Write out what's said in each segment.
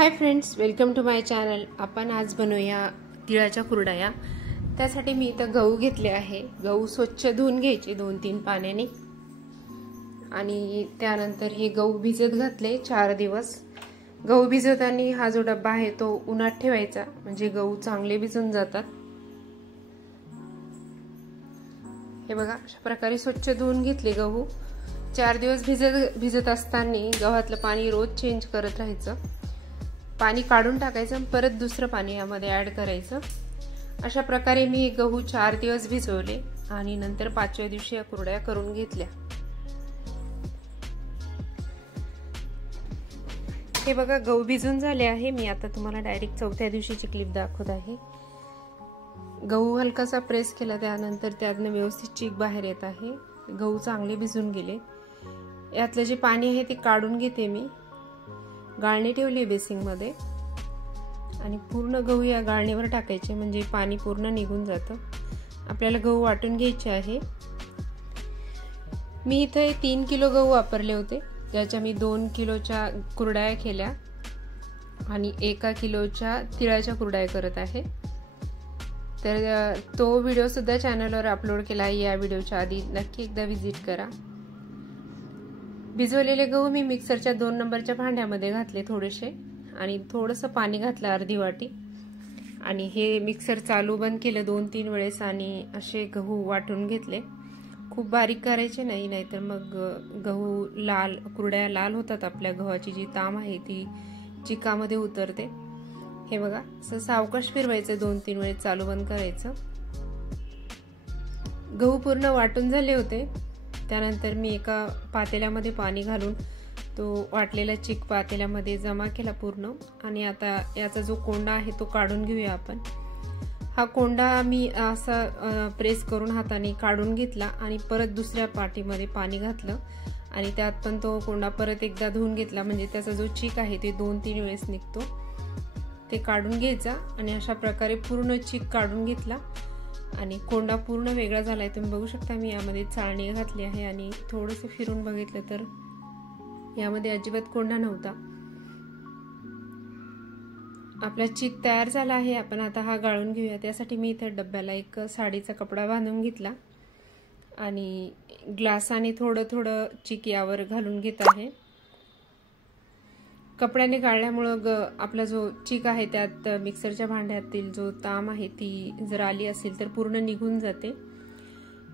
High friends, welcome to my channel. आपण आज बनवूया तिळाच्या कुरडया। त्यासाठी मी इथं गहू घेतले आहे। गहू स्वच्छ धुवून घ्यायचे 2-3 पाण्याने आणि त्यानंतर हे गहू भिजत घातले 4 दिवस। गहू भिजवताना हा जो डब्बा आहे तो उन्हात ठेवायचा, म्हणजे गहू चांगले भिजून जातात। हे बघा, अशा प्रकारे स्वच्छ धुवून घेतले गहू। 4 दिवस भिजत असताना गव्हातलं पाणी रोज चेंज करत राहायचं। पाणी काढून टाकायचं, परत दुसरं पाणी यामध्ये ऍड करायचं। अशा प्रकारे मी गहू 4 दिवस भिजवले आणि नंतर 5व्या दिवशी या कुरडया करून घेतल्या। हे बघा, गहू भिजून झाले आहे। मी आता तुम्हाला डायरेक्ट 4थ्या दिवशीची क्लिप दाखवत आहे। गहू हलकासा प्रेस केला, त्यानंतर त्यातनं व्यवस्थित चीक बाहेर येत आहे। गहू चांगले भिजून गेले। यातलं जे पाणी आहे ते काढून घेते मी। गाळणी ठेवली बेसिंग मध्ये आणि पूर्ण गहू या गाळणीवर टाकायचे, म्हणजे पाणी पूर्ण निघून जातं। आपल्याला गहू वाटून घ्यायचे आहे। मी इथे 3 किलो गहू वापरले होते, ज्याच्या मी 2 किलोच्या कुरडया केल्या आणि 1 किलोच्या तिळाच्या कुरडया करत आहे। तर तो व्हिडिओ सुद्धा चॅनलवर अपलोड केला आहे। या व्हिडिओच्या आधी नक्की एकदा विजिट करा। भिजवलेले गहू मी मिक्सरच्या 2 नंबरच्या भांड्यामध्ये घातले थोडेसे आणि थोडंसं पाणी घातलं, अर्धी वाटी, आणि हे मिक्सर चालू बंद केलं 2-3 वेळेस आणि असे गहू वाटून घेतले। खूप बारीक करायचे नाही, नाहीतर मग गहू लाल, कुरडया लाल होतात। आपल्या गव्हाची जी ताम आहे ती चिकामध्ये उतरते। हे बघा, असं सावकाश फिरवायचं, 2-3 वेळेस चालू बंद करायचं। गहू पूर्ण वाटून झाले होते। त्यानंतर मी एका पातेल्यामध्ये पाणी घालून तो वाटलेला चीक पातेल्यामध्ये जमा केला पूर्ण, आणि आता याचा जो कोंडा आहे तो काढून घेऊया आपण। हा कोंडा मी असा प्रेस करून हाताने काढून घेतला आणि परत दुसऱ्या पाटीमध्ये पाणी घातलं आणि त्यात पण तो कोंडा परत एकदा धुवून घेतला, म्हणजे त्याचा जो चीक आहे ते 2-3 वेळेस निघतो। ते काढून घ्यायचा आणि अशा प्रकारे पूर्ण चीक काढून घेतला आणि कोंडा पूर्ण वेगळा झालाय। तुम्ही बघू शकता, मी यामध्ये चाळणी घातली आहे आणि थोडंसं फिरून बघितलं तर यामध्ये अजिबात कोंडा नव्हता। आपला चीक तयार झाला आहे। आपण आता हा गाळून घेऊया। त्यासाठी मी इथे डब्याला एक साडीचा कपडा बांधून घेतला आणि ग्लासाने थोडं थोडं चीक यावर घालून घेत आहे। कपड्याने गाळल्यामुळे आपला जो चीक आहे त्यात मिक्सरच्या भांड्यातील जो ताम आहे ती जर आली असेल तर पूर्ण निघून जाते।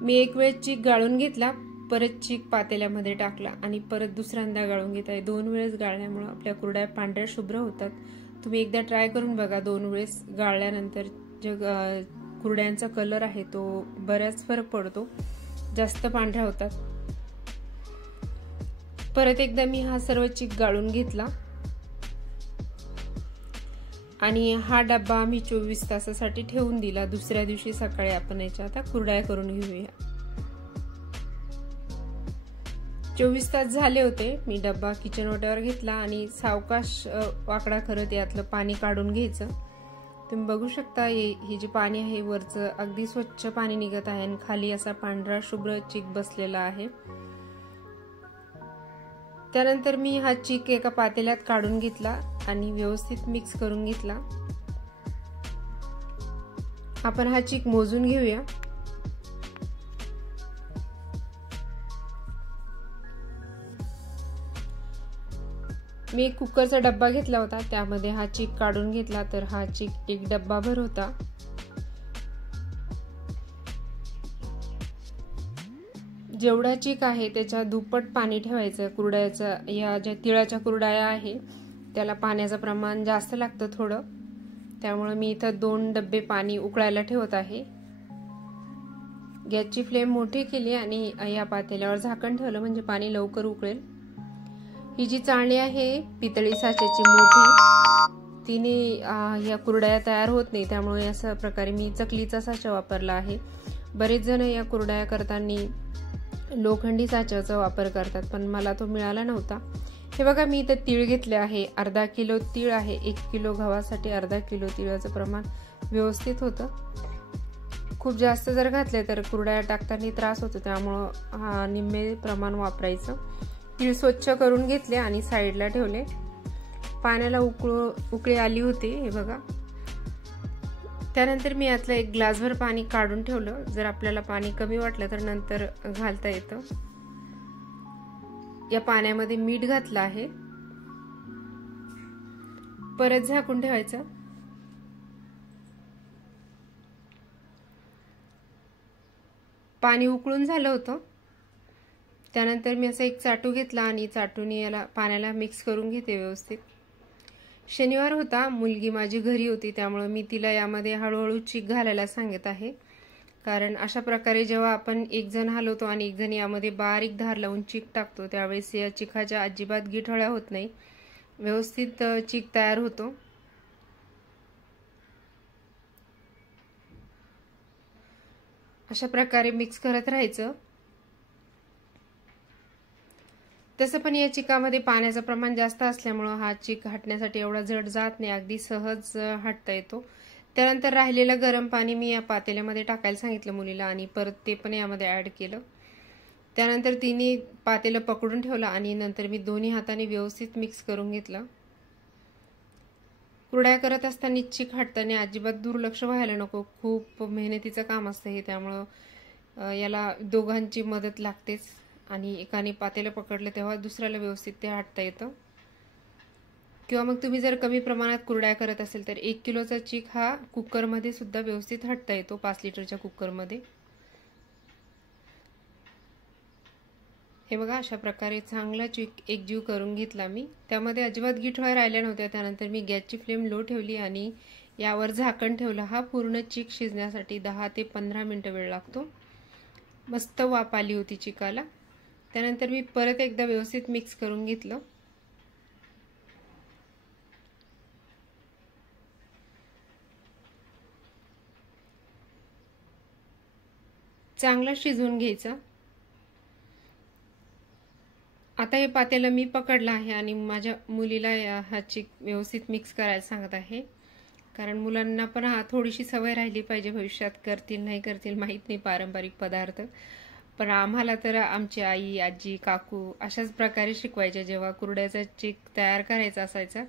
मी एक वेळ चीक गाळून घेतला, परत चीक पातेल्यामध्ये टाकला आणि परत दुसऱ्यांदा गाळून घेत आहे। 2 वेळेस गाळल्यामुळे आपल्या कुरडया पांढऱ्या शुभ्र होतात। तुम्ही एकदा ट्राय करून बघा। 2 वेळेस गाळल्यानंतर जो कुरड्यांचा कलर आहे तो बराच फरक पडतो, जास्त पांढऱ्या होतात। परत एकदा मी हा सर्व चीक गाळून घेतला आणि हा डब्बा आम्ही 24 तासासाठी ठेवून दिला। दुसऱ्या दिवशी सकाळी आपण याच्या आता कुरडया करून घेऊया। 24 तास झाले होते। मी डब्बा किचन ओट्यावर घेतला आणि सावकाश वाकडा करत यातलं पाणी काढून घ्यायचं। तुम्ही बघू शकता, हे जे पाणी आहे वरचं अगदी स्वच्छ पाणी निघत आहे आणि खाली असा पांढरा शुभ्र चीक बसलेला आहे। त्यानंतर मी हा चीक एका पातेल्यात काढून घेतला आणि व्यवस्थित मिक्स करून घेतला। आपण हा चीक मोजून घेऊया। मी एक कुकरचा डब्बा घेतला होता, त्यामध्ये हा चीक काढून घेतला, तर हा चीक 1 डब्बा भर होता। जेवढा चीक आहे त्याच्या दुप्पट पाणी ठेवायचं कुरडयाचं। या ज्या तिळाच्या कुरडया आहे त्याला पाण्याचं प्रमाण जास्त लागतं थोडं, त्यामुळे मी इथं 2 डब्बे पाणी उकळायला ठेवत आहे। गॅसची फ्लेम मोठी केली आणि या पातेल्यावर झाकण ठेवलं, म्हणजे पाणी लवकर उकळेल। ही जी चाळणी आहे पितळी साच्याची मोठी, तिने या कुरडया तयार होत नाही, त्यामुळे अशा प्रकारे मी चकलीचा साचा वापरला आहे। बरेच जण या कुरडया करताना लोखंडी साच्याचा वापर करतात, पण मला तो मिळाला नव्हता। हे बघा, मी इथे तीळ घेतले आहे। अर्धा किलो तीळ आहे। 1 किलो गव्हासाठी अर्धा किलो तिळाचं प्रमाण व्यवस्थित होतं। खूप जास्त जर घातले तर कुरडया टाकताना त्रास होतो, त्यामुळे हा निम्मे प्रमाण वापरायचं। तीळ स्वच्छ करून घेतले आणि साईडला ठेवले। पाण्याला उकळी आली होती, हे बघा. त्यानंतर मी यातलं एक ग्लासभर पाणी काढून ठेवलं. जर आपल्याला पाणी कमी वाटलं तर नंतर घालता येतं. या पाण्यामध्ये मीठ घातलं आहे. परत झाकून ठेवायचं. पाणी उकळून झालं होतं. त्यानंतर मी असं एक चाटू घेतला आणि चाटूने याला पाण्याला मिक्स करून घेते व्यवस्थित. शनिवार होता, मुलगी माझी घरी होती, त्यामुळे मी तिला यामध्ये हळूहळू चीक घालायला सांगत आहे. कारण अशा प्रकारे जेव्हा आपण एक जण हलवतो आणि एक जण यामध्ये बारीक धार लावून चीक टाकतो, त्यावेळेस या चिकाच्या अजिबात गिठळ्या होत नाही, व्यवस्थित चीक तयार होतो. अशा प्रकारे मिक्स करत राहायचं. तसं पण या चिकामध्ये पाण्याचं प्रमाण जास्त असल्यामुळे हा चिक हटण्यासाठी एवढा जड जात नाही, अगदी सहज हटता येतो. त्यानंतर राहिलेलं गरम पाणी मी या पातेल्यामध्ये टाकायला सांगितलं मुलीला आणि परत ते पण यामध्ये ऍड केलं. त्यानंतर तिने पातेलं पकडून ठेवलं आणि नंतर मी दोन्ही हाताने व्यवस्थित मिक्स करून घेतलं. कुरड्या करत असताना चिक हटताना अजिबात दुर्लक्ष व्हायला नको. खूप मेहनतीचं काम असतं हे, त्यामुळं याला दोघांची मदत लागतेच. आणि एकाने पातेलं पकडलं तेव्हा दुसऱ्याला व्यवस्थित ते हटता येतं. किंवा मग तुम्ही जर कमी प्रमाणात कुरड्या करत असेल तर 1 किलोचा चीक हा कुकरमध्ये सुद्धा व्यवस्थित हटता येतो, 5 लिटरच्या कुकरमध्ये. हे बघा, अशा प्रकारे चांगला चीक एकजीव करून घेतला मी. त्यामध्ये अजिबात गिठळ्या राहिल्या नव्हत्या. त्यानंतर मी गॅसची फ्लेम लो ठेवली आणि यावर झाकण ठेवलं. हा पूर्ण चीक शिजण्यासाठी 10 ते 15 मिनिटं वेळ लागतो. मस्त वाफ आली होती चिकाला. त्यानंतर मी परत एकदा व्यवस्थित मिक्स करून घेतलं. चांगलं शिजवून घ्यायचं. आता हे पातेलं मी पकडलं आहे आणि माझ्या मुलीला हा चीक व्यवस्थित मिक्स करायला सांगत आहे. कारण मुलांना पण थोडीशी सवय राहिली पाहिजे, भविष्यात करतील नाही करतील माहीत नाही पारंपरिक पदार्थ. पण आम्हाला तर आमची आई, आजी, काकू अशाच प्रकारे शिकवायच्या. जेव्हा कुरड्याचा चीक तयार करायचा असायचा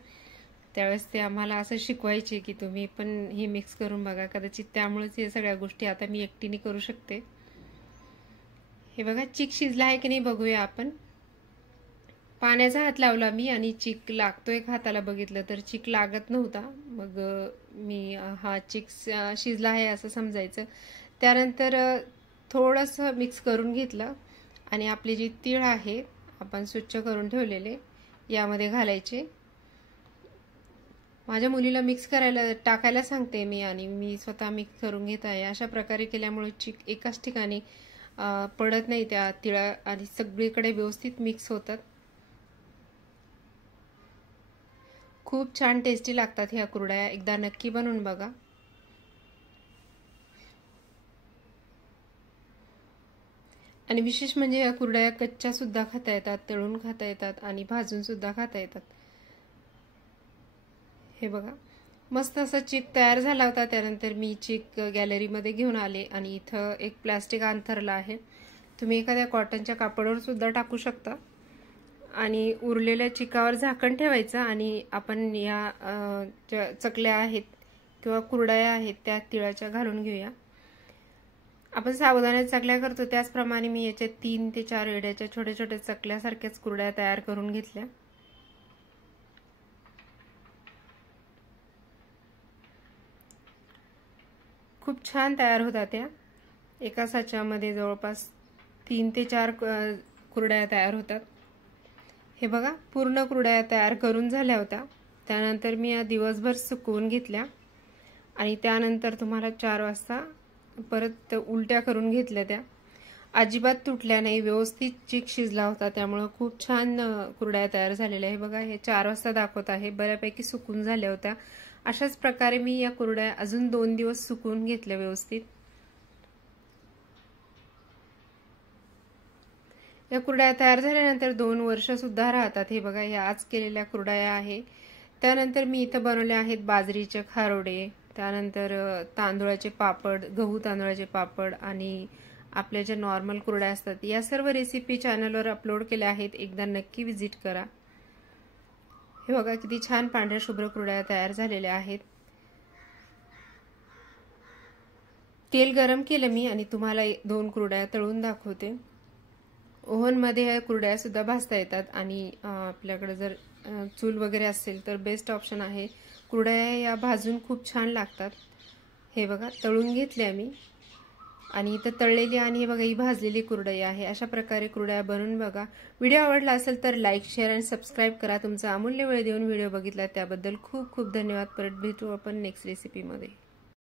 त्यावेळेस ते आम्हाला असं शिकवायचे की तुम्ही पण हे मिक्स करून बघा. कदाचित त्यामुळेच हे सगळ्या गोष्टी आता मी एकटीने करू शकते. हे बघा, चीक शिजला आहे की नाही बघूया आपण. पाण्याचा हात लावला मी आणि चीक लागतोय का हाताला बघितलं तर चीक लागत नव्हता. मग मी हा चीक शिजला आहे असं समजायचं. त्यानंतर थोडंसं मिक्स करून घेतलं आणि आपले जे तीळ आहे आपण स्वच्छ करून ठेवलेले यामध्ये घालायचे. माझ्या मुलीला मिक्स टाकायला सांगते मी आणि मी स्वतः मिक्स करून घेत आहे. अशा प्रकारे केल्यामुळे चीक एकाच ठिकाणी पडत नाही, त्या तिळा आणि सगळीकडे व्यवस्थित मिक्स होतात. खूप छान टेस्टी लागतात ह्या कुरड्या, एकदा नक्की बनवून बघा. आणि विशेष म्हणजे या कुरड्या कच्च्या सुद्धा खाता येतात, तळून खाता येतात आणि भाजून सुद्धा खाता येतात. हे बघा, मस्त असा चीक तयार झाला होता. त्यानंतर मी चीक गॅलरीमध्ये घेऊन आले आणि इथं एक प्लास्टिक अंथरला आहे. तुम्ही एखाद्या कॉटनच्या कापडावर सुद्धा टाकू शकता. आणि उरलेल्या चिकावर झाकण ठेवायचं आणि आपण या चकल्या आहेत किंवा कुरड्या आहेत त्या तिळाच्या घालून घेऊया. आपण साबुदाण्याच्या चकल्या करतो त्याचप्रमाणे मी याच्या 3 ते 4 एड्याच्या छोट्या छोट्या चकल्यासारख्याच कुरड्या तयार करून घेतल्या. खूप छान तयार होतात त्या. एका साच्यामध्ये जवळपास 3 ते 4 कुरड्या तयार होतात. हे बघा, पूर्ण कुरड्या तयार करून झाल्या होत्या. त्यानंतर मी या दिवसभर सुकवून घेतल्या आणि त्यानंतर तुम्हाला 4 वाजता परत उलट्या करून घेतल्या. त्या अजिबात तुटल्या नाही, व्यवस्थित चीक शिजला होता, त्यामुळे खूप छान कुरड्या तयार झालेल्या आहे. बघा, हे 4 वाजता दाखवत आहे, बऱ्यापैकी सुकून झाल्या होत्या. अशाच प्रकारे मी या कुरड्या अजून 2 दिवस सुकवून घेतल्या व्यवस्थित. या कुरड्या तयार झाल्यानंतर 2 वर्ष सुद्धा राहतात. हे बघा, ह्या आज केलेल्या कुरड्या आहे. त्यानंतर मी इथं बनवले आहेत बाजरीचे खारोडे, त्यानंतर तांदूळाचे पापड, गहू तांदूळाचे पापड आणि आपल्या ज्या नॉर्मल कुरड्या असतात या सर्व रेसिपी चॅनलवर अपलोड केल्या आहेत. एकदा नक्की विजिट करा. हे बघा किती छान पांढऱ्या शुभ्र कुरडया तयार झालेल्या आहेत। तेल गरम केलं मी आणि तुम्हाला 2 कुरडया तळून दाखवते। ओव्हनमध्ये ह्या कुरडया सुद्धा भाजता येतात आणि आपल्याकडे जर चूल वगैरे असेल तर बेस्ट ऑप्शन आहे। कुरडया या भाजून खूप छान लागतात। हे बघा तळून घेतले आम्ही आणि इथं तळलेली आणि हे बघा ही भाजलेली कुरडई आहे। अशा प्रकारे कुरडया बनवून बघा। व्हिडिओ आवडला असेल तर लाईक, शेअर आणि सबस्क्राईब करा। तुमचा अमूल्य वेळ देऊन व्हिडिओ बघितला त्याबद्दल खूप खूप धन्यवाद। परत भेटू आपण नेक्स्ट रेसिपीमध्ये।